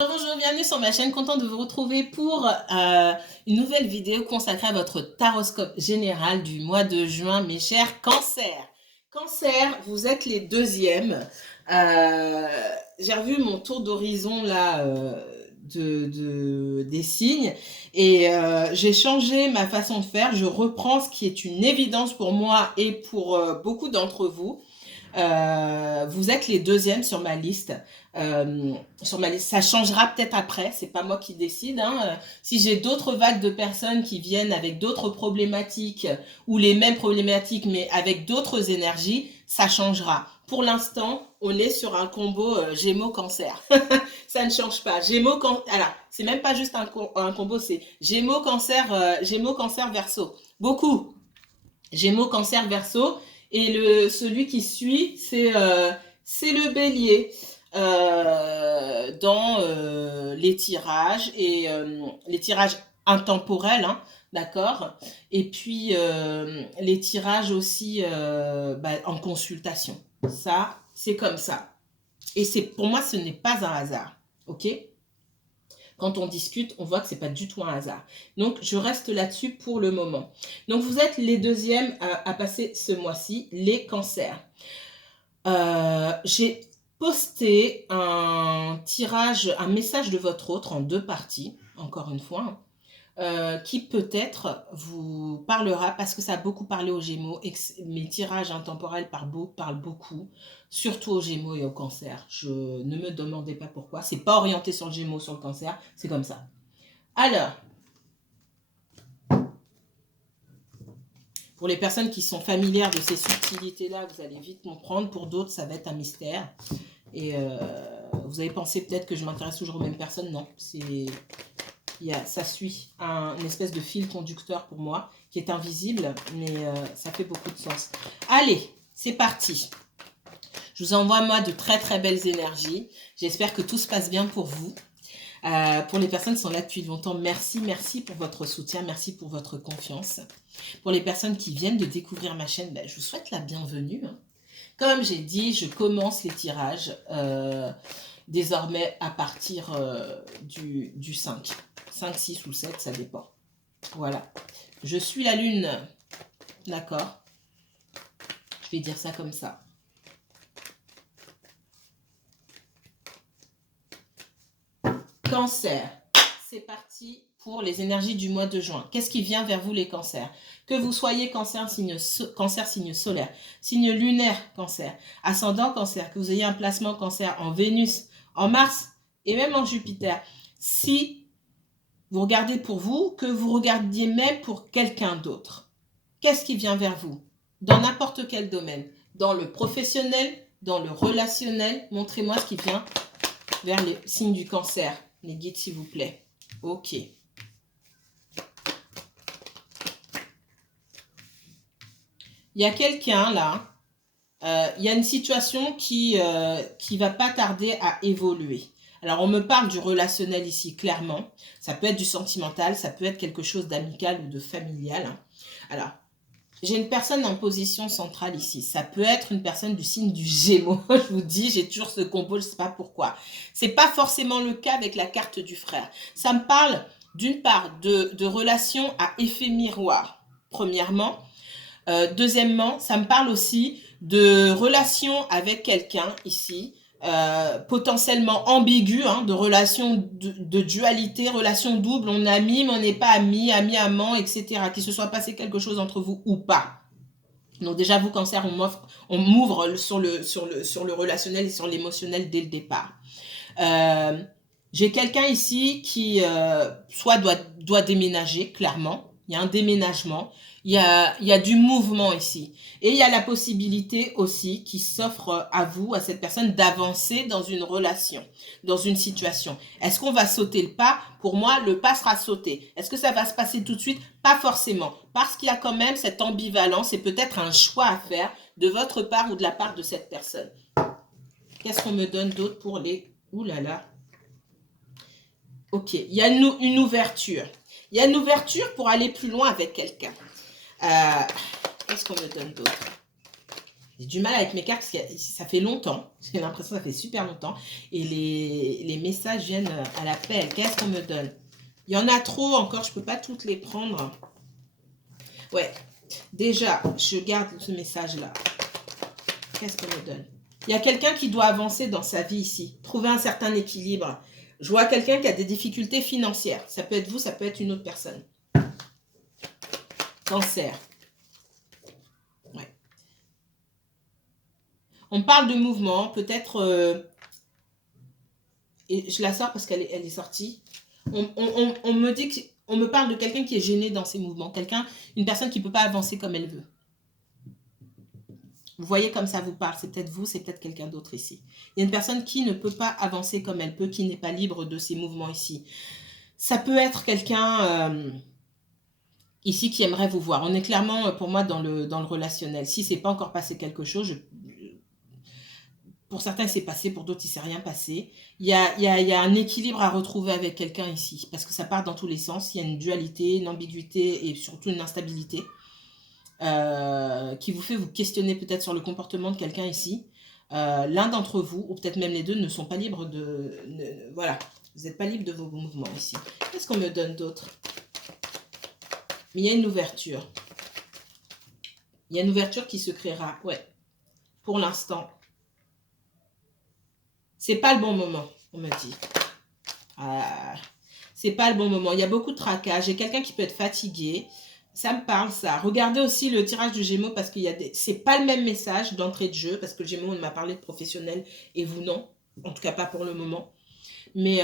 Bonjour, bienvenue sur ma chaîne, content de vous retrouver pour une nouvelle vidéo consacrée à votre taroscope général du mois de juin, mes chers cancers. Cancer, vous êtes les deuxièmes. J'ai revu mon tour d'horizon là des signes et j'ai changé ma façon de faire. Je reprends ce qui est une évidence pour moi et pour beaucoup d'entre vous. Vous êtes les deuxièmes sur ma liste. Ça changera peut-être après, c'est pas moi qui décide. Si j'ai d'autres vagues de personnes qui viennent avec d'autres problématiques ou les mêmes problématiques mais avec d'autres énergies, ça changera. Pour l'instant, on est sur un combo Gémeaux-Cancer. Ça ne change pas. Alors, c'est même pas juste un combo, c'est Gémeaux-Cancer, Gémeaux-Cancer Verseau. Beaucoup. Gémeaux, Cancer, Verseau. Et celui qui suit, c'est le Bélier. Dans les tirages et les tirages intemporels, d'accord. Et puis les tirages aussi en consultation. Ça, c'est comme ça. Et pour moi, ce n'est pas un hasard, ok. Quand on discute, on voit que ce n'est pas du tout un hasard. Donc, je reste là-dessus pour le moment. Donc, vous êtes les deuxièmes à passer ce mois-ci, les cancers. J'ai posté un tirage, un message de votre autre en 2 parties, encore une fois, qui peut-être vous parlera, parce que ça a beaucoup parlé aux Gémeaux, et que mes tirages intemporels parlent beaucoup, surtout aux Gémeaux et au Cancer. Ne me demandez pas pourquoi, c'est pas orienté sur le Gémeaux, sur le Cancer, c'est comme ça. Alors, pour les personnes qui sont familières de ces subtilités-là, vous allez vite comprendre. Pour d'autres, ça va être un mystère. Et vous avez pensé peut-être que je m'intéresse toujours aux mêmes personnes. Non, ça suit une espèce de fil conducteur pour moi, qui est invisible, mais ça fait beaucoup de sens. Allez, c'est parti. Je vous envoie, moi, de très très belles énergies. J'espère que tout se passe bien pour vous. Pour les personnes qui sont là depuis longtemps, merci pour votre soutien, merci pour votre confiance. Pour les personnes qui viennent de découvrir ma chaîne, je vous souhaite la bienvenue. Comme j'ai dit, je commence les tirages désormais à partir du 5. 5, 6 ou 7, ça dépend. Voilà. Je suis la lune. D'accord. Je vais dire ça comme ça. Cancer. C'est parti pour les énergies du mois de juin. Qu'est-ce qui vient vers vous, les cancers? Que vous soyez cancer, signe solaire, signe lunaire, cancer, ascendant cancer, que vous ayez un placement cancer en Vénus, en Mars et même en Jupiter. Si vous regardez pour vous, que vous regardiez même pour quelqu'un d'autre. Qu'est-ce qui vient vers vous? Dans n'importe quel domaine. Dans le professionnel, dans le relationnel. Montrez-moi ce qui vient vers les signes du cancer. Les guides, s'il vous plaît. Ok. Il y a quelqu'un là, il y a une situation qui va pas tarder à évoluer. Alors, on me parle du relationnel ici, clairement. Ça peut être du sentimental, ça peut être quelque chose d'amical ou de familial. Alors, j'ai une personne en position centrale ici. Ça peut être une personne du signe du Gémeaux. Je vous dis, j'ai toujours ce combo, je ne sais pas pourquoi. Ce n'est pas forcément le cas avec la carte du frère. Ça me parle d'une part de relations à effet miroir, premièrement. Deuxièmement, ça me parle aussi de relations avec quelqu'un ici, potentiellement ambigu, de relations de dualité, relations doubles, on est amis, mais on n'est pas amis, amis-amants, etc. Qu'il se soit passé quelque chose entre vous ou pas. Donc déjà, vous, cancer, on m'ouvre sur le relationnel et sur l'émotionnel dès le départ. J'ai quelqu'un ici qui soit doit déménager, clairement. Il y a un déménagement. Il y a du mouvement ici. Et il y a la possibilité aussi qui s'offre à vous, à cette personne, d'avancer dans une relation, dans une situation. Est-ce qu'on va sauter le pas? Pour moi, le pas sera sauté. Est-ce que ça va se passer tout de suite? Pas forcément. Parce qu'il y a quand même cette ambivalence et peut-être un choix à faire de votre part ou de la part de cette personne. Qu'est-ce qu'on me donne d'autre pour les... Ouh là là. Ok, il y a une ouverture. Il y a une ouverture pour aller plus loin avec quelqu'un. Qu'est-ce qu'on me donne d'autre? J'ai du mal avec mes cartes parce que ça fait longtemps. J'ai l'impression que ça fait super longtemps. Et les messages viennent à l'appel. Qu'est-ce qu'on me donne? Il y en a trop encore, je ne peux pas toutes les prendre. Ouais, déjà, je garde ce message-là. Qu'est-ce qu'on me donne? Il y a quelqu'un qui doit avancer dans sa vie ici. Trouver un certain équilibre. Je vois quelqu'un qui a des difficultés financières. Ça peut être vous, ça peut être une autre personne. Cancer. Ouais. On parle de mouvement, peut-être... et je la sors parce qu'elle est sortie. On me dit que... On me parle de quelqu'un qui est gêné dans ses mouvements. Une personne qui ne peut pas avancer comme elle veut. Vous voyez comme ça vous parle. C'est peut-être vous, c'est peut-être quelqu'un d'autre ici. Il y a une personne qui ne peut pas avancer comme elle peut, qui n'est pas libre de ses mouvements ici. Ça peut être quelqu'un ici qui aimerait vous voir. On est clairement, pour moi, dans le relationnel. Si ce n'est pas encore passé quelque chose, pour certains, c'est passé, pour d'autres, il ne s'est rien passé. Il y a un équilibre à retrouver avec quelqu'un ici, parce que ça part dans tous les sens. Il y a une dualité, une ambiguïté et surtout une instabilité qui vous fait vous questionner peut-être sur le comportement de quelqu'un ici. L'un d'entre vous, ou peut-être même les deux, ne sont pas libres de... Voilà, vous n'êtes pas libre de vos mouvements ici. Qu'est-ce qu'on me donne d'autre? Mais il y a une ouverture. Il y a une ouverture qui se créera, ouais, pour l'instant. C'est pas le bon moment, on me dit. C'est pas le bon moment. Il y a beaucoup de tracas. J'ai quelqu'un qui peut être fatigué. Ça me parle, ça. Regardez aussi le tirage du Gémeaux parce qu'il y a des... C'est pas le même message d'entrée de jeu parce que le Gémeaux, on m'a parlé de professionnel et vous, non. En tout cas, pas pour le moment. Mais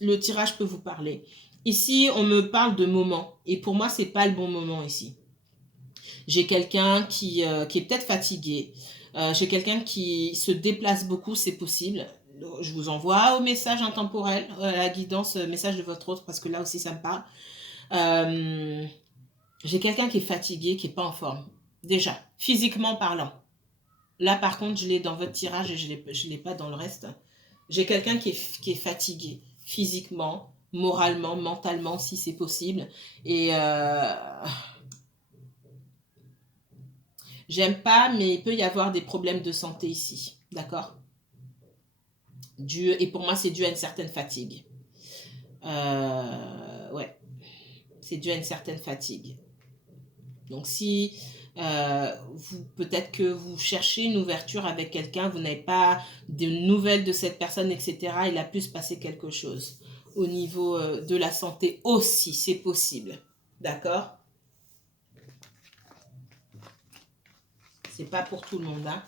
le tirage peut vous parler. Ici, on me parle de moment. Et pour moi, c'est pas le bon moment ici. J'ai quelqu'un qui est peut-être fatigué. J'ai quelqu'un qui se déplace beaucoup, c'est possible. Je vous envoie au message intemporel, à la guidance, message de votre autre, parce que là aussi, ça me parle. J'ai quelqu'un qui est fatigué, qui n'est pas en forme. Déjà, physiquement parlant. Là, par contre, je l'ai dans votre tirage et je ne l'ai pas dans le reste. J'ai quelqu'un qui est fatigué, physiquement, moralement, mentalement, si c'est possible. Et... j'aime pas, mais il peut y avoir des problèmes de santé ici. D'accord? Et pour moi, c'est dû à une certaine fatigue. Ouais. C'est dû à une certaine fatigue. Donc, si peut-être que vous cherchez une ouverture avec quelqu'un, vous n'avez pas de nouvelles de cette personne, etc., il a pu se passer quelque chose. Au niveau de la santé aussi, c'est possible. D'accord? C'est pas pour tout le monde, hein.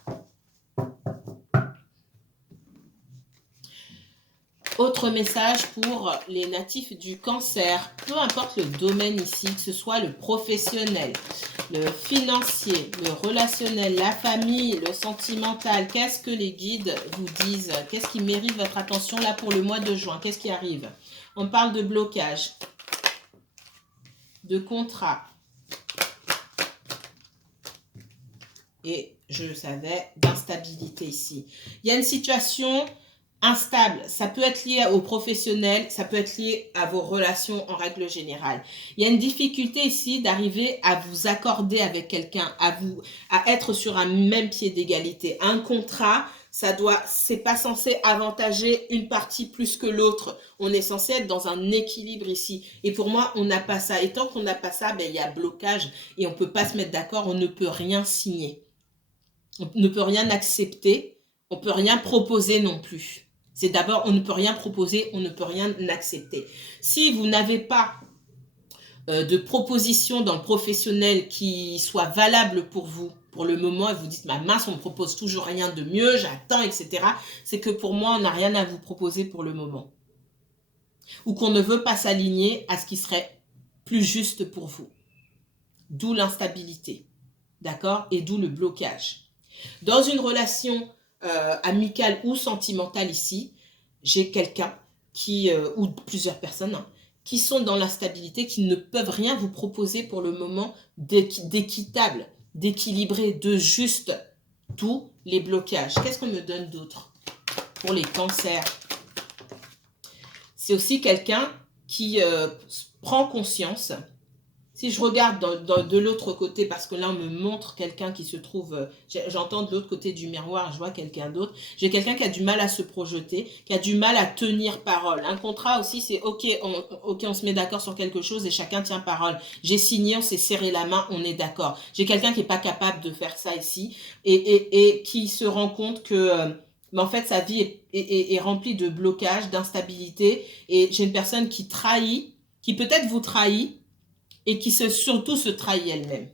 Autre message pour les natifs du Cancer. Peu importe le domaine ici, que ce soit le professionnel, le financier, le relationnel, la famille, le sentimental, qu'est-ce que les guides vous disent? Qu'est-ce qui mérite votre attention là pour le mois de juin? Qu'est-ce qui arrive? On parle de blocage, de contrat. Et je le savais, d'instabilité ici. Il y a une situation instable. Ça peut être lié au professionnel, ça peut être lié à vos relations en règle générale. Il y a une difficulté ici d'arriver à vous accorder avec quelqu'un, à être sur un même pied d'égalité. Un contrat, c'est pas censé avantager une partie plus que l'autre. On est censé être dans un équilibre ici. Et pour moi, on n'a pas ça. Et tant qu'on n'a pas ça, ben, il y a blocage et on peut pas se mettre d'accord, on ne peut rien signer. On ne peut rien accepter, on ne peut rien proposer non plus. C'est d'abord, on ne peut rien proposer, on ne peut rien accepter. Si vous n'avez pas de proposition dans le professionnel qui soit valable pour vous, pour le moment, et vous dites, mince, on ne me propose toujours rien de mieux, j'attends, etc. C'est que pour moi, on n'a rien à vous proposer pour le moment. Ou qu'on ne veut pas s'aligner à ce qui serait plus juste pour vous. D'où l'instabilité, d'accord? Et d'où le blocage. Dans une relation amicale ou sentimentale ici, j'ai quelqu'un ou plusieurs personnes qui sont dans l'instabilité, qui ne peuvent rien vous proposer pour le moment d'équitable, d'équilibré, de juste, tous les blocages. Qu'est-ce qu'on me donne d'autre pour les cancers? C'est aussi quelqu'un qui prend conscience. Si je regarde de l'autre côté, parce que là, on me montre quelqu'un qui se trouve... J'entends de l'autre côté du miroir, je vois quelqu'un d'autre. J'ai quelqu'un qui a du mal à se projeter, qui a du mal à tenir parole. Un contrat aussi, c'est OK, on se met d'accord sur quelque chose et chacun tient parole. J'ai signé, on s'est serré la main, on est d'accord. J'ai quelqu'un qui n'est pas capable de faire ça ici et qui se rend compte que... mais en fait, sa vie est remplie de blocages, d'instabilité. Et j'ai une personne qui trahit, qui peut-être vous trahit, et qui surtout se trahit elle-même.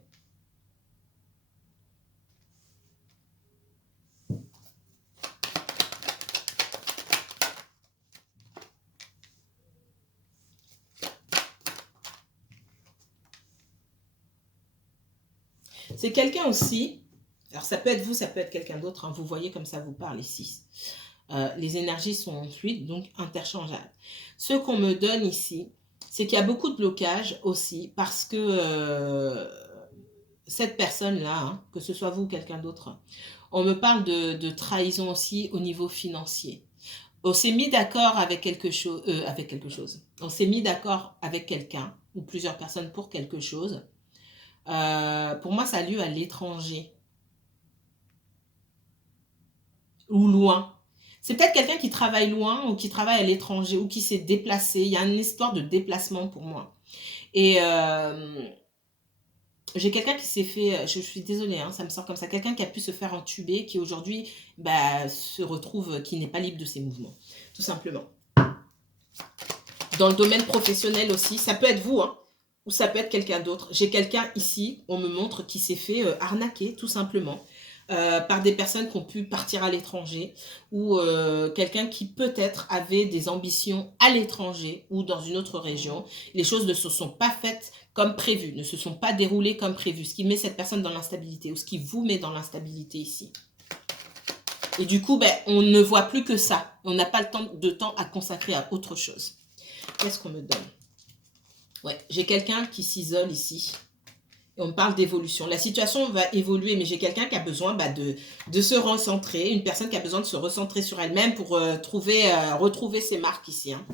C'est quelqu'un aussi, alors ça peut être vous, ça peut être quelqu'un d'autre, hein, vous voyez comme ça vous parle ici. Les énergies sont fluides, donc interchangeables. Ce qu'on me donne ici, c'est qu'il y a beaucoup de blocages aussi, parce que cette personne-là, hein, que ce soit vous ou quelqu'un d'autre, on me parle de trahison aussi au niveau financier. On s'est mis d'accord avec quelque chose, On s'est mis d'accord avec quelqu'un ou plusieurs personnes pour quelque chose. Pour moi, ça a lieu à l'étranger ou loin. C'est peut-être quelqu'un qui travaille loin ou qui travaille à l'étranger ou qui s'est déplacé. Il y a une histoire de déplacement pour moi. Et j'ai quelqu'un qui s'est fait, je suis désolée, hein, ça me sort comme ça, quelqu'un qui a pu se faire entuber, qui aujourd'hui se retrouve, qui n'est pas libre de ses mouvements, tout simplement. Dans le domaine professionnel aussi, ça peut être vous, hein, ou ça peut être quelqu'un d'autre. J'ai quelqu'un ici, on me montre, qui s'est fait arnaquer, tout simplement, par des personnes qui ont pu partir à l'étranger, ou quelqu'un qui peut-être avait des ambitions à l'étranger ou dans une autre région. Les choses ne se sont pas faites comme prévu, ne se sont pas déroulées comme prévu, ce qui met cette personne dans l'instabilité, ou ce qui vous met dans l'instabilité ici. Et du coup, on ne voit plus que ça. On n'a pas de temps à consacrer à autre chose. Qu'est-ce qu'on me donne? Ouais, j'ai quelqu'un qui s'isole ici. Et on me parle d'évolution. La situation va évoluer, mais j'ai quelqu'un qui a besoin de se recentrer, une personne qui a besoin de se recentrer sur elle-même pour retrouver ses marques ici. Hein.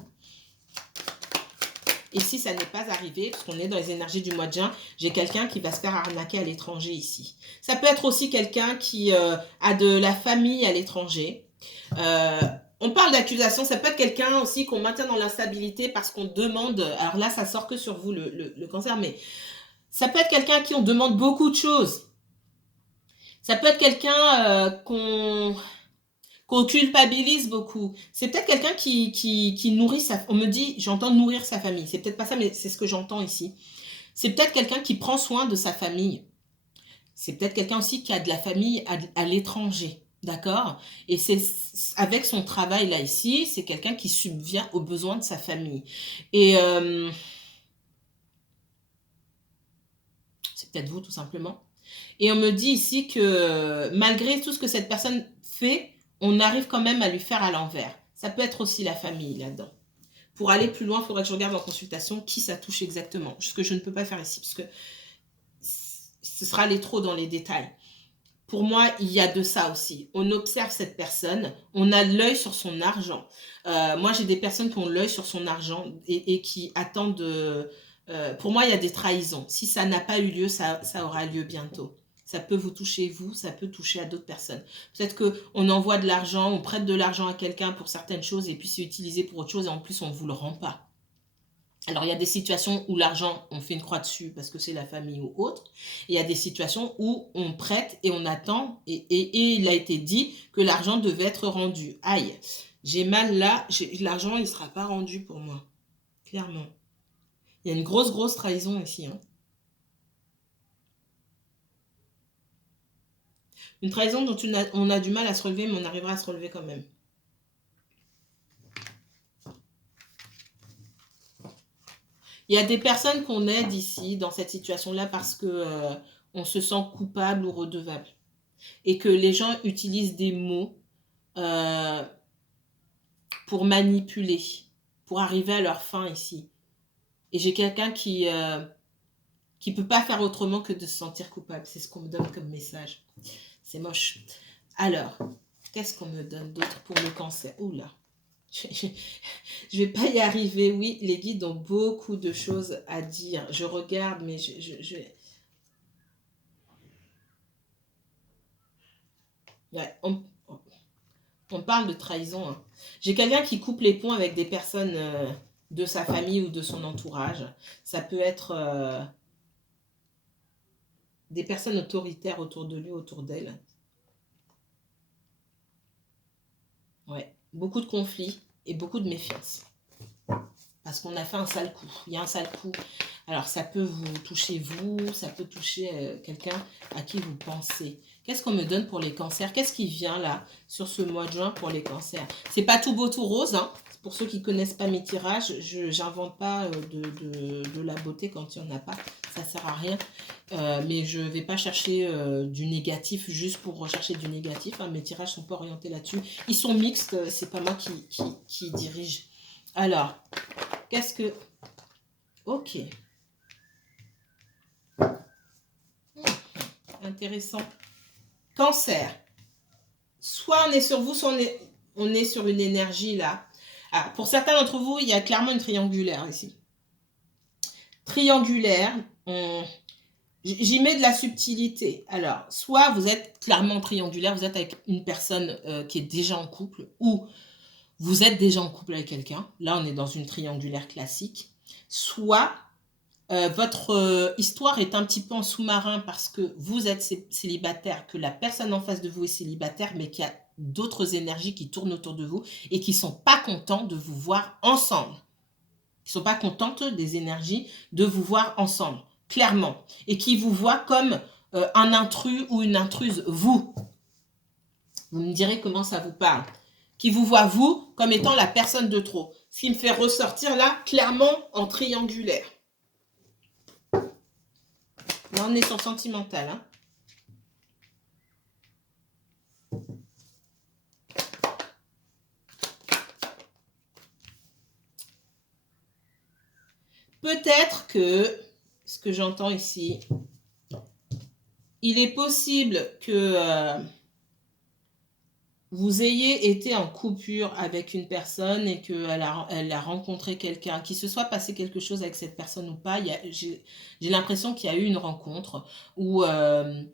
Et si ça n'est pas arrivé, parce qu'on est dans les énergies du mois de juin, j'ai quelqu'un qui va se faire arnaquer à l'étranger ici. Ça peut être aussi quelqu'un qui a de la famille à l'étranger. On parle d'accusation, ça peut être quelqu'un aussi qu'on maintient dans l'instabilité parce qu'on demande, alors là ça sort que sur vous le cancer, mais ça peut être quelqu'un à qui on demande beaucoup de choses. Ça peut être quelqu'un qu'on culpabilise beaucoup. C'est peut-être quelqu'un qui nourrit on me dit, j'entends nourrir sa famille. C'est peut-être pas ça, mais c'est ce que j'entends ici. C'est peut-être quelqu'un qui prend soin de sa famille. C'est peut-être quelqu'un aussi qui a de la famille à l'étranger. D'accord? Et c'est avec son travail là ici, c'est quelqu'un qui subvient aux besoins de sa famille. Et c'est peut-être vous tout simplement. Et on me dit ici que malgré tout ce que cette personne fait, on arrive quand même à lui faire à l'envers. Ça peut être aussi la famille là-dedans. Pour aller plus loin, il faudrait que je regarde en consultation qui ça touche exactement. Ce que je ne peux pas faire ici, parce que ce sera aller trop dans les détails. Pour moi, il y a de ça aussi. On observe cette personne, on a l'œil sur son argent. Moi, j'ai des personnes qui ont l'œil sur son argent et qui attendent pour moi, il y a des trahisons. Si ça n'a pas eu lieu, ça aura lieu bientôt. Ça peut vous toucher, vous, ça peut toucher à d'autres personnes. Peut-être qu'on envoie de l'argent, on prête de l'argent à quelqu'un pour certaines choses et puis c'est utilisé pour autre chose et en plus, on ne vous le rend pas. Alors, il y a des situations où l'argent, on fait une croix dessus parce que c'est la famille ou autre. Et il y a des situations où on prête et on attend. Et il a été dit que l'argent devait être rendu. Aïe, j'ai mal là. L'argent, il ne sera pas rendu pour moi. Clairement. Il y a une grosse trahison ici. Hein. Une trahison dont on a du mal à se relever, mais on arrivera à se relever quand même. Il y a des personnes qu'on aide ici, dans cette situation-là, parce que on se sent coupable ou redevable. Et que les gens utilisent des mots pour manipuler, pour arriver à leur fin ici. Et j'ai quelqu'un qui peut pas faire autrement que de se sentir coupable. C'est ce qu'on me donne comme message. C'est moche. Alors, qu'est-ce qu'on me donne d'autre pour le cancer? Oula. Je vais pas y arriver. Oui, les guides ont beaucoup de choses à dire. Je regarde, mais ouais, on parle de trahison, hein. J'ai quelqu'un qui coupe les ponts avec des personnes de sa famille ou de son entourage. Ça peut être des personnes autoritaires autour de lui, autour d'elle. Ouais, beaucoup de conflits et beaucoup de méfiance. Parce qu'on a fait un sale coup. Il y a un sale coup. Alors, ça peut vous toucher vous, ça peut toucher quelqu'un à qui vous pensez. Qu'est-ce qu'on me donne pour les cancers? Qu'est-ce qui vient là, sur ce mois de juin pour les cancers? C'est pas tout beau, tout rose, hein. Pour ceux qui ne connaissent pas mes tirages, je n'invente pas de la beauté quand il n'y en a pas. Ça ne sert à rien. Mais je ne vais pas chercher du négatif juste pour rechercher du négatif, hein. Mes tirages ne sont pas orientés là-dessus. Ils sont mixtes, c'est pas moi qui dirige. Alors, qu'est-ce que... Ok. Intéressant. Cancer. Soit on est sur vous, soit on est sur une énergie là. Ah, pour certains d'entre vous, il y a clairement une triangulaire ici. Triangulaire, j'y mets de la subtilité. Alors, soit vous êtes clairement triangulaire, vous êtes avec une personne qui est déjà en couple, ou vous êtes déjà en couple avec quelqu'un. Là, on est dans une triangulaire classique. Soit votre histoire est un petit peu en sous-marin parce que vous êtes célibataire, que la personne en face de vous est célibataire, mais qu'il y a d'autres énergies qui tournent autour de vous et qui ne sont pas contents de vous voir ensemble. Qui ne sont pas contentes des énergies de vous voir ensemble, clairement. Et qui vous voient comme un intrus ou une intruse, vous. Vous me direz comment ça vous parle. Qui vous voit, vous, comme étant la personne de trop. Ce qui me fait ressortir là, clairement, en triangulaire. Là, on est sur sentimental. Hein. Peut-être que, ce que j'entends ici, il est possible que vous ayez été en coupure avec une personne et qu'elle a rencontré quelqu'un, qu'il se soit passé quelque chose avec cette personne ou pas. J'ai l'impression qu'il y a eu une rencontre où... il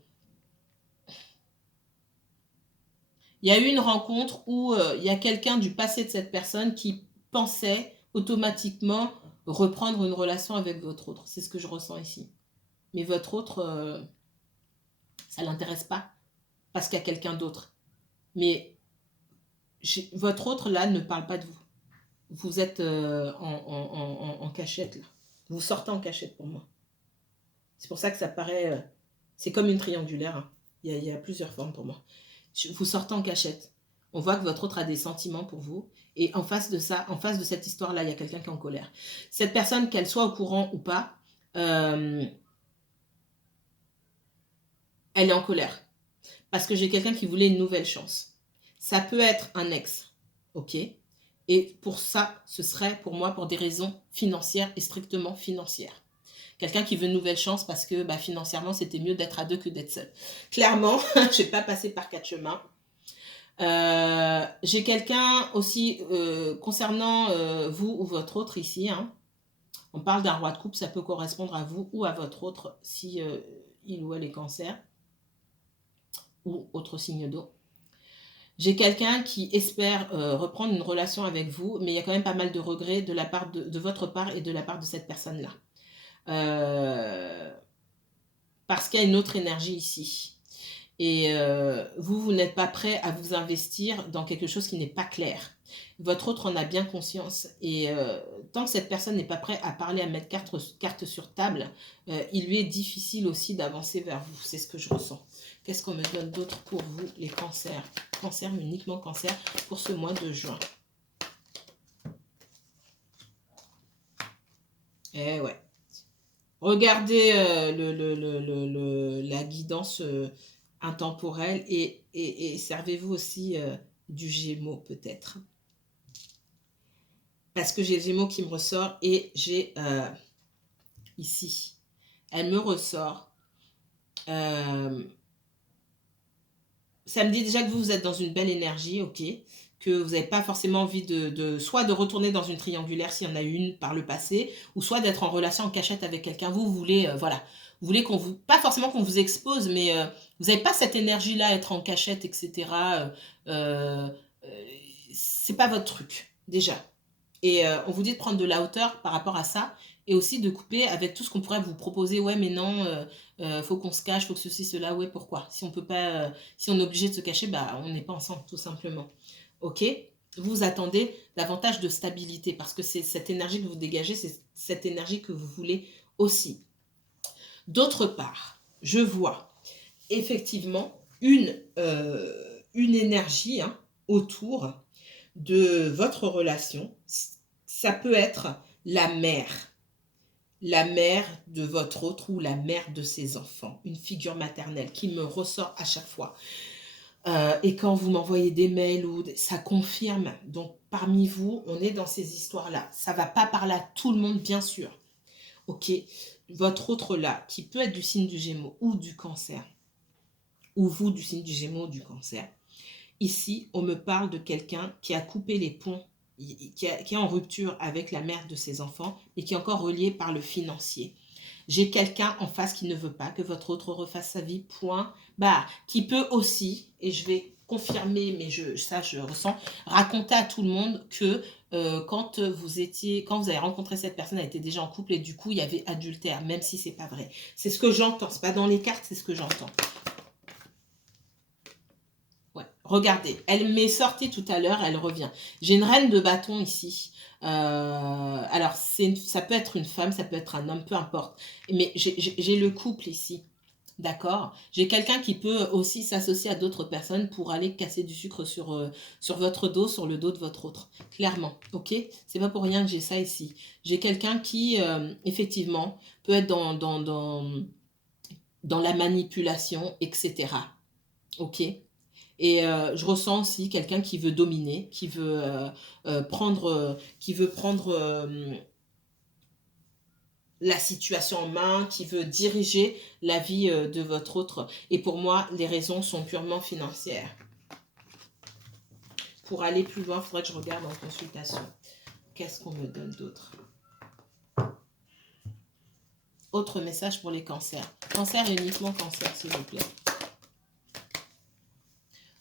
y a eu une rencontre où il y a quelqu'un du passé de cette personne qui pensait automatiquement reprendre une relation avec votre autre. C'est ce que je ressens ici. Mais votre autre, ça ne l'intéresse pas parce qu'il y a quelqu'un d'autre. Mais votre autre, là, ne parle pas de vous. Vous êtes en cachette, là. Vous sortez en cachette pour moi. C'est pour ça que ça paraît... c'est comme une triangulaire. Hein. Il y a plusieurs formes pour moi. Vous sortez en cachette. On voit que votre autre a des sentiments pour vous. Et en face de ça, en face de cette histoire-là, il y a quelqu'un qui est en colère. Cette personne, qu'elle soit au courant ou pas, elle est en colère. Parce que j'ai quelqu'un qui voulait une nouvelle chance. Ça peut être un ex, ok? Et pour ça, ce serait pour moi pour des raisons financières et strictement financières. Quelqu'un qui veut une nouvelle chance parce que financièrement, c'était mieux d'être à deux que d'être seul. Clairement, je ne vais pas passer par quatre chemins. J'ai quelqu'un aussi concernant vous ou votre autre ici. Hein. On parle d'un roi de coupe, ça peut correspondre à vous ou à votre autre si il ou elle est cancer ou autre signe d'eau. J'ai quelqu'un qui espère reprendre une relation avec vous, mais il y a quand même pas mal de regrets de la part de votre part et de la part de cette personne-là. Parce qu'il y a une autre énergie ici. Et vous n'êtes pas prêt à vous investir dans quelque chose qui n'est pas clair. Votre autre en a bien conscience. Et tant que cette personne n'est pas prête à parler, à mettre carte sur table, il lui est difficile aussi d'avancer vers vous. C'est ce que je ressens. Qu'est-ce qu'on me donne d'autre pour vous, les cancers? Cancer, uniquement cancer, pour ce mois de juin. Eh ouais. Regardez la guidance intemporelle et servez-vous aussi du Gémeaux peut-être. Parce que j'ai le Gémeaux qui me ressort et j'ai ici, elle me ressort. Ça me dit déjà que vous êtes dans une belle énergie, ok. que vous n'avez pas forcément envie soit de retourner dans une triangulaire s'il y en a eu une par le passé, ou soit d'être en relation en cachette avec quelqu'un. Vous voulez, voilà, vous voulez pas forcément qu'on vous expose, mais vous n'avez pas cette énergie-là, être en cachette, etc. C'est pas votre truc, déjà. Et on vous dit de prendre de la hauteur par rapport à ça, et aussi de couper avec tout ce qu'on pourrait vous proposer. Ouais, mais non, faut qu'on se cache, faut que ceci, cela. Ouais, pourquoi? Si on peut pas, si on est obligé de se cacher, bah on n'est pas ensemble, tout simplement. Ok? Vous attendez davantage de stabilité, parce que c'est cette énergie que vous dégagez, c'est cette énergie que vous voulez aussi. D'autre part, je vois effectivement une énergie autour de votre relation. Ça peut être la mère de votre autre ou la mère de ses enfants, une figure maternelle qui me ressort à chaque fois. Et quand vous m'envoyez des mails, ça confirme. Donc parmi vous, on est dans ces histoires-là. Ça va pas parler à tout le monde, bien sûr. Ok, votre autre là, qui peut être du signe du Gémeaux ou du Cancer, ou vous du signe du Gémeaux ou du Cancer. Ici, on me parle de quelqu'un qui a coupé les ponts, qui est en rupture avec la mère de ses enfants et qui est encore relié par le financier. J'ai quelqu'un en face qui ne veut pas que votre autre refasse sa vie, point. Qui peut aussi, et je vais confirmer, mais je ressens, raconter à tout le monde que quand vous avez rencontré cette personne, elle était déjà en couple et du coup, il y avait adultère, même si c'est pas vrai. C'est ce que j'entends, c'est pas dans les cartes, c'est ce que j'entends. Ouais. Regardez, elle m'est sortie tout à l'heure, elle revient. J'ai une reine de bâton ici. Alors, ça peut être une femme, ça peut être un homme, peu importe. Mais j'ai le couple ici. D'accord? J'ai quelqu'un qui peut aussi s'associer à d'autres personnes pour aller casser du sucre sur votre dos, sur le dos de votre autre. Clairement. Ok? C'est pas pour rien que j'ai ça ici. J'ai quelqu'un qui, effectivement, peut être dans la manipulation, etc. Ok? Et je ressens aussi quelqu'un qui veut dominer, qui veut prendre la situation en main, qui veut diriger la vie de votre autre. Et pour moi, les raisons sont purement financières. Pour aller plus loin, il faudrait que je regarde en consultation. Qu'est-ce qu'on me donne d'autre? Autre message pour les cancers. Cancer et uniquement cancer, s'il vous plaît.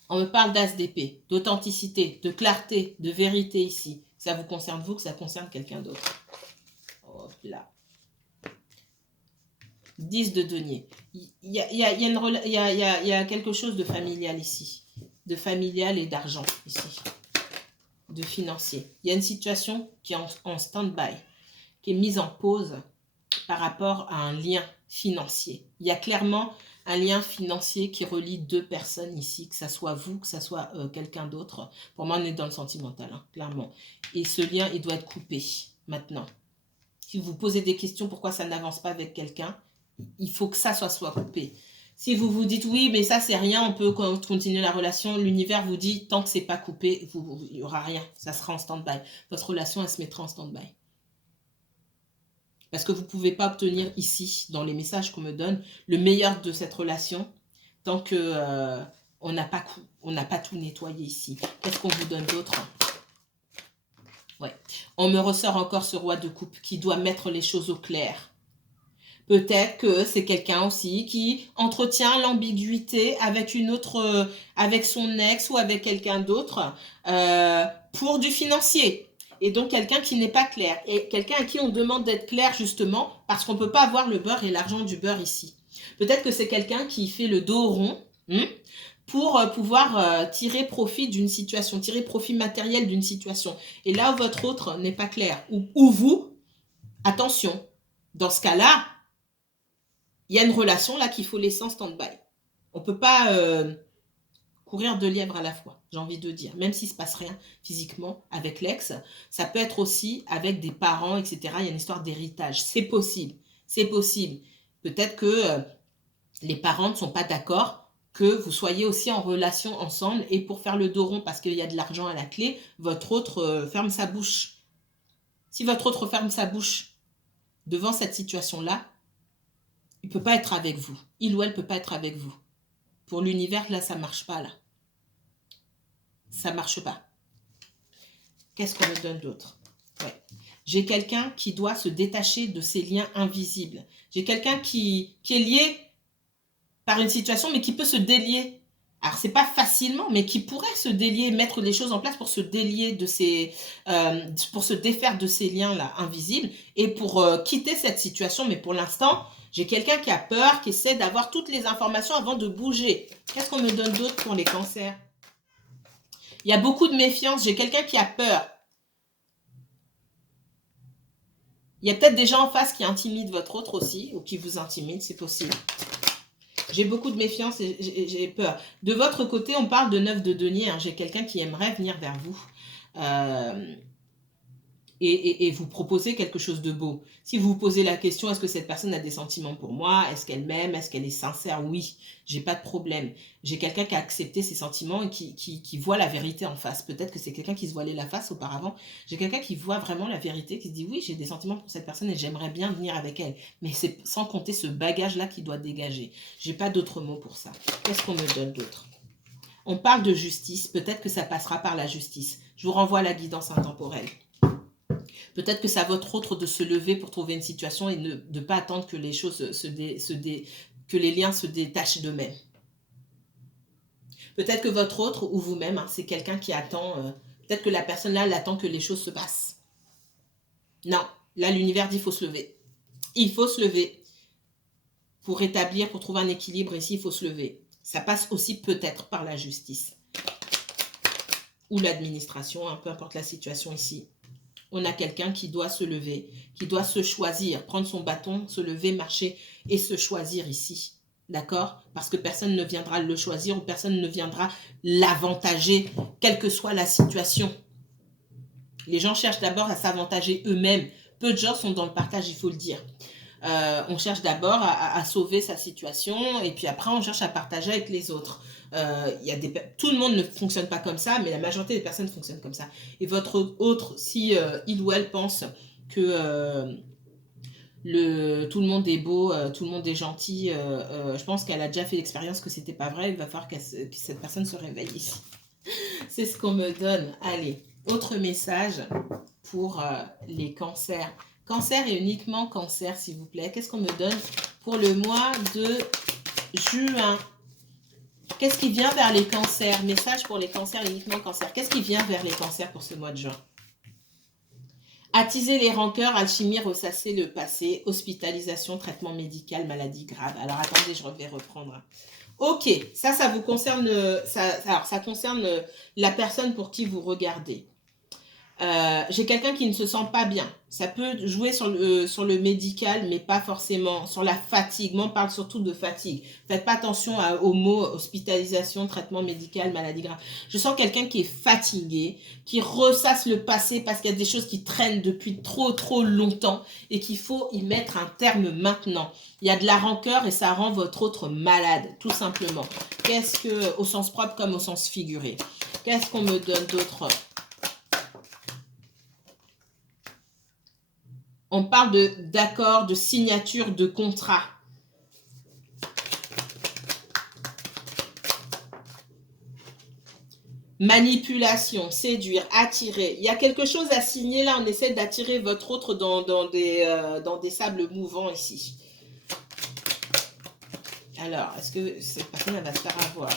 On me parle d'as d'épée, d'authenticité, de clarté, de vérité ici. Que ça vous concerne vous, que ça concerne quelqu'un d'autre. Hop là. 10 de denier. Il y a quelque chose de familial ici. De familial et d'argent ici. De financier. Il y a une situation qui est en stand-by, qui est mise en pause par rapport à un lien financier. Il y a clairement un lien financier qui relie deux personnes ici, que ça soit vous, que ça soit quelqu'un d'autre. Pour moi, on est dans le sentimental, clairement. Et ce lien, il doit être coupé maintenant. Si vous vous posez des questions, pourquoi ça n'avance pas avec quelqu'un, il faut que ça soit coupé. Si vous vous dites oui, mais ça c'est rien, on peut continuer la relation, l'univers vous dit tant que c'est pas coupé, il n'y aura rien, ça sera en stand-by. Votre relation, elle se mettra en stand-by. Parce que vous ne pouvez pas obtenir ici, dans les messages qu'on me donne, le meilleur de cette relation tant que on n'a pas tout nettoyé ici. Qu'est-ce qu'on vous donne d'autre? Ouais. On me ressort encore ce roi de coupe qui doit mettre les choses au clair. Peut-être que c'est quelqu'un aussi qui entretient l'ambiguïté avec une autre, avec son ex ou avec quelqu'un d'autre pour du financier. Et donc quelqu'un qui n'est pas clair. Et quelqu'un à qui on demande d'être clair justement parce qu'on ne peut pas avoir le beurre et l'argent du beurre ici. Peut-être que c'est quelqu'un qui fait le dos rond pour pouvoir tirer profit d'une situation, tirer profit matériel d'une situation. Et là où votre autre n'est pas clair, ou vous, attention, dans ce cas-là, il y a une relation là qu'il faut laisser en stand-by. On ne peut pas courir deux lièvres à la fois, j'ai envie de dire. Même s'il ne se passe rien physiquement avec l'ex, ça peut être aussi avec des parents, etc. Il y a une histoire d'héritage. C'est possible. C'est possible. Peut-être que les parents ne sont pas d'accord que vous soyez aussi en relation ensemble et pour faire le dos rond parce qu'il y a de l'argent à la clé, votre autre ferme sa bouche. Si votre autre ferme sa bouche devant cette situation-là, il ne peut pas être avec vous. Il ou elle ne peut pas être avec vous. Pour l'univers, là, ça ne marche pas, là. Ça ne marche pas. Qu'est-ce qu'on me donne d'autre? Ouais. J'ai quelqu'un qui doit se détacher de ces liens invisibles. J'ai quelqu'un qui est lié par une situation, mais qui peut se délier. Alors, c'est pas facilement, mais qui pourrait se délier, mettre les choses en place pour se délier de ces, pour se défaire de ces liens-là invisibles et pour quitter cette situation. Mais pour l'instant, j'ai quelqu'un qui a peur, qui essaie d'avoir toutes les informations avant de bouger. Qu'est-ce qu'on me donne d'autre pour les cancers? Il y a beaucoup de méfiance. J'ai quelqu'un qui a peur. Il y a peut-être des gens en face qui intimident votre autre aussi, ou qui vous intimident, c'est possible. J'ai beaucoup de méfiance et j'ai peur. De votre côté, on parle de 9 de denier. Hein. J'ai quelqu'un qui aimerait venir vers vous et vous proposer quelque chose de beau. Si vous vous posez la question, est-ce que cette personne a des sentiments pour moi? Est-ce qu'elle m'aime? Est-ce qu'elle est sincère? Oui, j'ai pas de problème. J'ai quelqu'un qui a accepté ses sentiments et qui voit la vérité en face. Peut-être que c'est quelqu'un qui se voilait la face auparavant. J'ai quelqu'un qui voit vraiment la vérité, qui se dit oui, j'ai des sentiments pour cette personne et j'aimerais bien venir avec elle. Mais c'est sans compter ce bagage-là qui doit dégager. J'ai pas d'autres mots pour ça. Qu'est-ce qu'on me donne d'autre? On parle de justice. Peut-être que ça passera par la justice. Je vous renvoie à la guidance intemporelle. Peut-être que c'est à votre autre de se lever pour trouver une situation et de ne pas attendre que les choses que les liens se détachent d'eux-mêmes. Peut-être que votre autre ou vous-même, hein, c'est quelqu'un qui attend, peut-être que la personne là, elle attend que les choses se passent. Non, là l'univers dit qu'il faut se lever. Il faut se lever. Pour rétablir, pour trouver un équilibre ici, il faut se lever. Ça passe aussi peut-être par la justice. Ou l'administration, hein, peu importe la situation ici. On a quelqu'un qui doit se lever, qui doit se choisir, prendre son bâton, se lever, marcher et se choisir ici. D'accord? Parce que personne ne viendra le choisir ou personne ne viendra l'avantager, quelle que soit la situation. Les gens cherchent d'abord à s'avantager eux-mêmes. Peu de gens sont dans le partage, il faut le dire. On cherche d'abord à sauver sa situation et puis après on cherche à partager avec les autres. Tout le monde ne fonctionne pas comme ça, mais la majorité des personnes fonctionnent comme ça. Et votre autre, si il ou elle pense que tout le monde est beau, tout le monde est gentil, je pense qu'elle a déjà fait l'expérience que c'était pas vrai. Il va falloir que cette personne se réveille ici. C'est ce qu'on me donne. Allez, autre message pour les cancers. Cancer et uniquement cancer, s'il vous plaît. Qu'est-ce qu'on me donne pour le mois de juin? Qu'est-ce qui vient vers les cancers? Message pour les cancers et uniquement cancer. Qu'est-ce qui vient vers les cancers pour ce mois de juin? Attiser les rancœurs, alchimie, ressasser le passé, hospitalisation, traitement médical, maladie grave. Alors attendez, je vais reprendre. Ok, ça vous concerne, ça concerne la personne pour qui vous regardez. J'ai quelqu'un qui ne se sent pas bien. Ça peut jouer sur le médical, mais pas forcément sur la fatigue. Moi, on parle surtout de fatigue. Faites pas attention aux mots hospitalisation, traitement médical, maladie grave. Je sens quelqu'un qui est fatigué, qui ressasse le passé parce qu'il y a des choses qui traînent depuis trop longtemps et qu'il faut y mettre un terme maintenant. Il y a de la rancœur et ça rend votre autre malade, tout simplement. Qu'est-ce que, au sens propre comme au sens figuré? Qu'est-ce qu'on me donne d'autre? On parle d'accord, de signature, de contrat. Manipulation, séduire, attirer. Il y a quelque chose à signer là. On essaie d'attirer votre autre dans des sables mouvants ici. Alors, est-ce que cette personne elle va se faire avoir?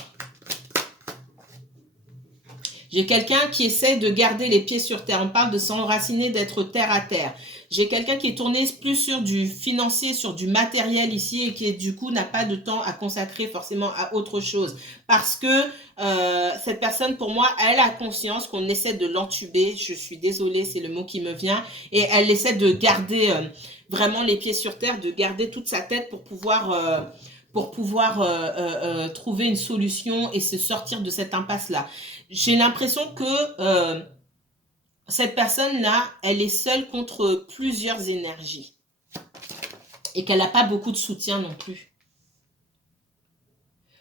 J'ai quelqu'un qui essaie de garder les pieds sur terre. On parle de s'enraciner, d'être terre à terre. J'ai quelqu'un qui est tourné plus sur du financier, sur du matériel ici et qui du coup n'a pas de temps à consacrer forcément à autre chose. Parce que cette personne, pour moi, elle a conscience qu'on essaie de l'entuber. Je suis désolée, c'est le mot qui me vient. Et elle essaie de garder vraiment les pieds sur terre, de garder toute sa tête pour pouvoir trouver une solution et se sortir de cette impasse-là. J'ai l'impression que cette personne-là, elle est seule contre plusieurs énergies et qu'elle n'a pas beaucoup de soutien non plus.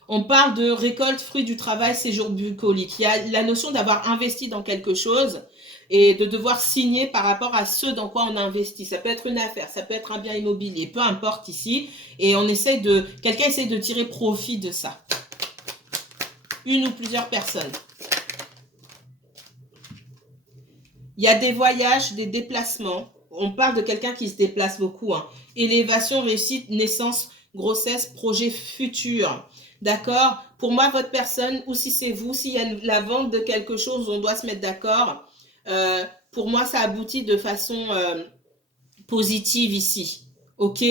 On parle de récolte, fruit du travail, séjour bucolique. Il y a la notion d'avoir investi dans quelque chose et de devoir signer par rapport à ce dans quoi on a investi. Ça peut être une affaire, ça peut être un bien immobilier, peu importe ici. Et quelqu'un essaie de tirer profit de ça. Une ou plusieurs personnes. Il y a des voyages, des déplacements. On parle de quelqu'un qui se déplace beaucoup. Hein. Élévation, réussite, naissance, grossesse, projet futur. D'accord? Pour moi, votre personne, ou si c'est vous, s'il y a la vente de quelque chose, on doit se mettre d'accord. Pour moi, ça aboutit de façon positive ici. OK?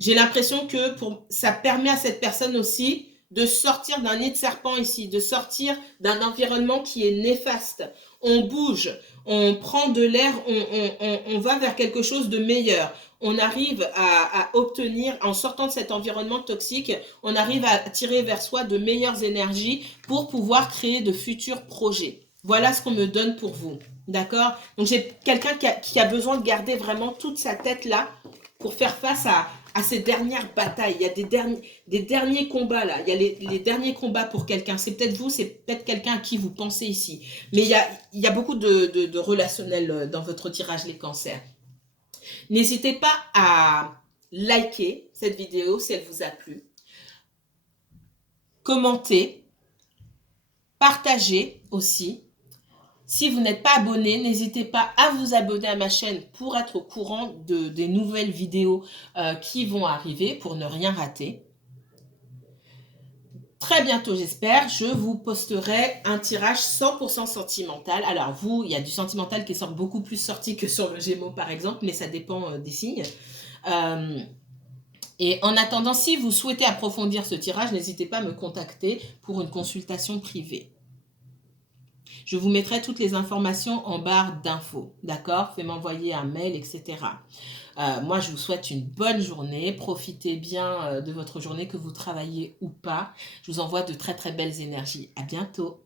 J'ai l'impression que ça permet à cette personne aussi de sortir d'un nid de serpent ici, de sortir d'un environnement qui est néfaste. On bouge, on prend de l'air, on va vers quelque chose de meilleur. On arrive à obtenir, en sortant de cet environnement toxique, on arrive à tirer vers soi de meilleures énergies pour pouvoir créer de futurs projets. Voilà ce qu'on me donne pour vous. D'accord? Donc j'ai quelqu'un qui a besoin de garder vraiment toute sa tête là pour faire face à ces dernières batailles. Il y a des derniers combats là. Il y a les derniers combats pour quelqu'un. C'est peut-être vous, c'est peut-être quelqu'un à qui vous pensez ici. Mais il y a beaucoup de relationnel dans votre tirage les cancers. N'hésitez pas à liker cette vidéo si elle vous a plu. Commentez. Partagez aussi. Si vous n'êtes pas abonné, n'hésitez pas à vous abonner à ma chaîne pour être au courant des nouvelles vidéos qui vont arriver, pour ne rien rater. Très bientôt, j'espère, je vous posterai un tirage 100% sentimental. Alors vous, il y a du sentimental qui sort beaucoup plus sorti que sur le Gémeaux par exemple, mais ça dépend des signes. Et en attendant, si vous souhaitez approfondir ce tirage, n'hésitez pas à me contacter pour une consultation privée. Je vous mettrai toutes les informations en barre d'infos, d'accord? Faites m'envoyer un mail, etc. Moi, je vous souhaite une bonne journée. Profitez bien de votre journée, que vous travaillez ou pas. Je vous envoie de très, très belles énergies. À bientôt.